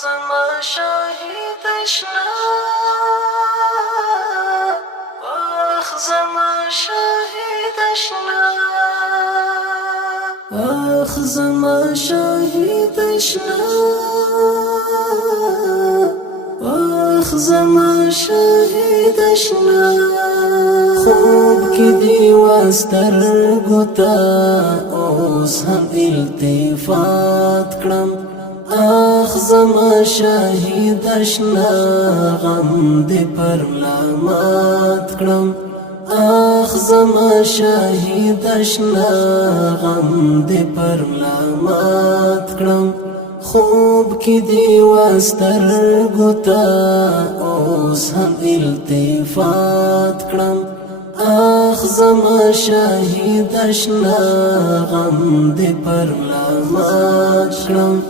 زما شاهد اشنا واخ زما شاهد اشنا اخ زما شاهد اشنا واخ زما شاهد اشنا خوب کی دی واستر گتا اوس هم التفات کړم اخ زما شاهد اشنا غم دی پر لامات کړم اخ زما شاهد اشنا غم دی پر لامات کړم خوب کی دی واستر گتا اوس هم التفات کړم اخ زما شاهد اشنا غم دی پر لامات کړم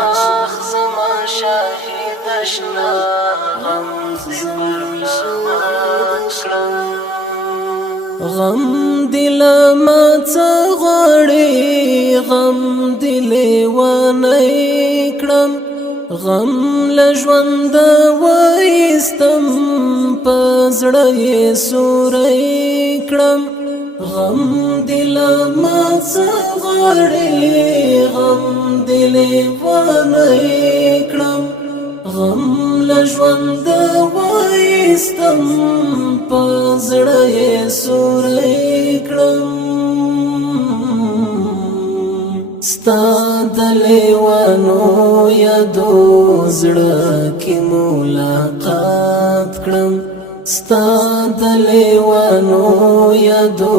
اخ زما شاهد اشنا غم دی پر لامات کړم غم دل ما څغړې غم دل ونی کړم غم لژوند وایستم پزړې سورې کړم غم دل ما څغړې غم دل ونی کړم غم لژوند وایستم پزړې سورې کړم ستا د لیوانو یادو زړه کې ملاقات کړم ستا د لیوانو یادو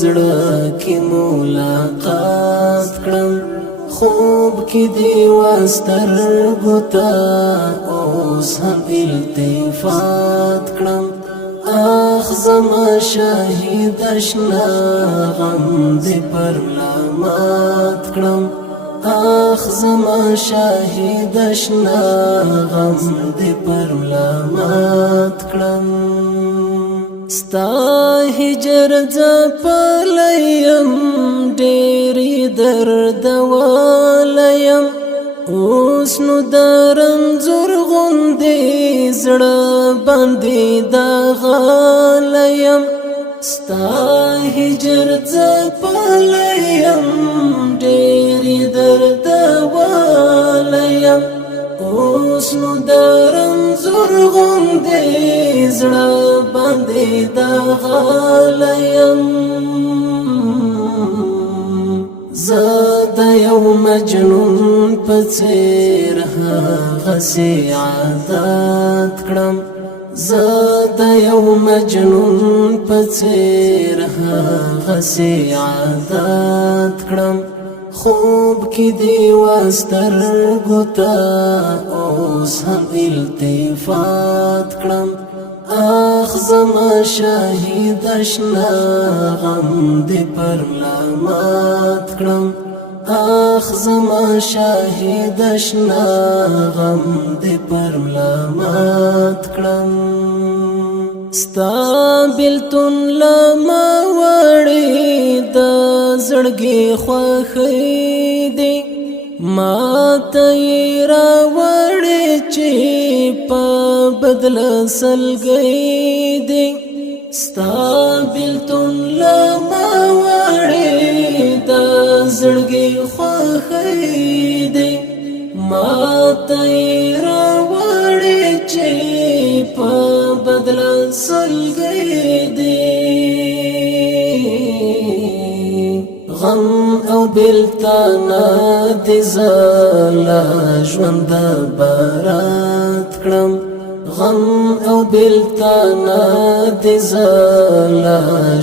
زړه کې ملاقات کړم خوب کې دی واستر گتا اوس هم التفات کړم اخ زما شاهد اشنا غم دی پر لامات کړم اخ زما شاهد اشنا غم دی پر لامات کړم ستا هجر ځپلیم ډېرې درد والیم اوس نو د رنځور غوندې زړه باندې داغلیم ستا هجر ځپلیم ډېرې درد والیم اوس نو د رنځور غوندې زړه باندې داغلیم زاد یو مجنون پڅیر هغسې عادت کړم زاد یو مجنون پڅیر هغسې عادت کړم خوب کی دی واستر گتا اوس هم التفات کړم اخ زما شاهد اشنا غم دی پر لامات کړم اخ زما شاهد اشنا غم دی پر لامات کړم ستا بلتون لما وړې د زړګي خوښې دی ما ته یې راوړې چې په بدل سلګۍ دی ستا بلتون لما وړې د زړګي خوښې دی ما ته یې راوړې چې په بدل سلګۍ دی غم او بلتانا دی زالا ژوند بارات کړم غم او بلتانا دی زالا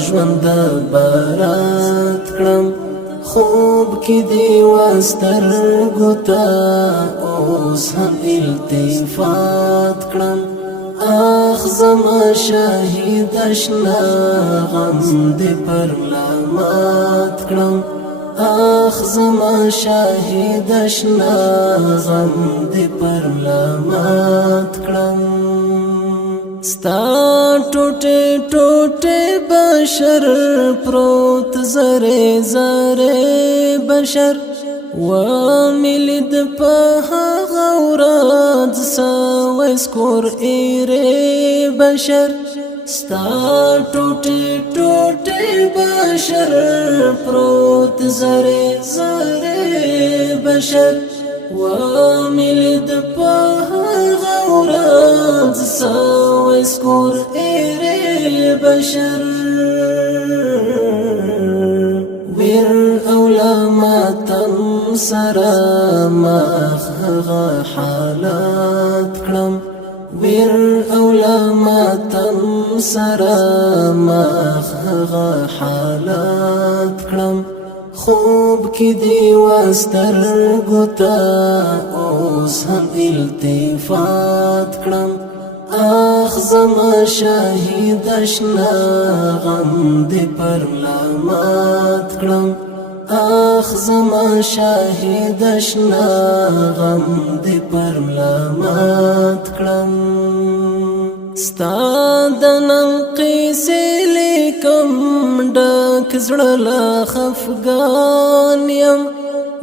ژوند بارات کړم خوب کی دی واستر گتا اوس هم التفات کړم اخ زما شاهد اشنا غم دی پر لامات کړم اخ زما شاهد اشنا غم دی پر لامات کړم ستا ټوټه ټوټه بشر پروت زره زره بشر وملد په هغه ورځ سوی سکور ایرې بشر ستا ټوټې ټوټې بشر پروت زرې زرې بشر وملد په هغه ورځ سوی سکور ایرې بشر ویر اولا ماتم سرا مخ هغه حالات کړم ویر اولا ماتم سرا مخ هغه حالات کړم خوب کې دی واسترګو ته اوس هم التفات کړم آخ زما شهید اشنا غم دی پر لامات کړم آخ زما شهید اشنا غم دی پر لامات کړم ستا د نن قیسې لیکم ډک زړه لا خفګان یم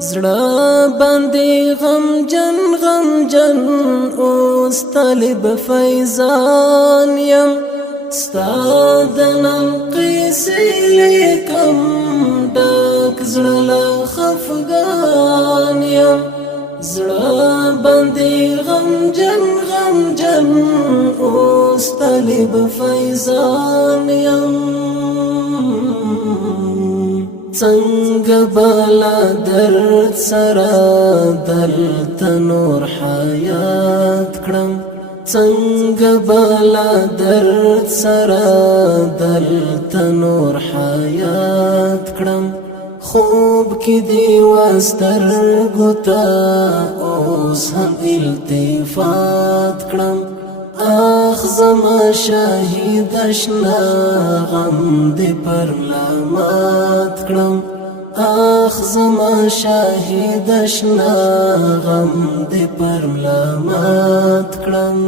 زړه باندې غمجن غمجن اوس طالب فیضان یم ستا د نن قیسې لیکم ډک زړه لا خفګان یم زړه باندې غمجن غمجن اوس طالب فیضان یم څنګه بالا درد سره دلته نور حیات کړم څنګه بالا درد سره دلته نور حیات کړم خوب کې دی واسترګو ته اوس هم التفات کړم آخ زما شهید اشنا غم دی پر لامات کړم آخ زما شهید اشنا غم دی پر لامات کړم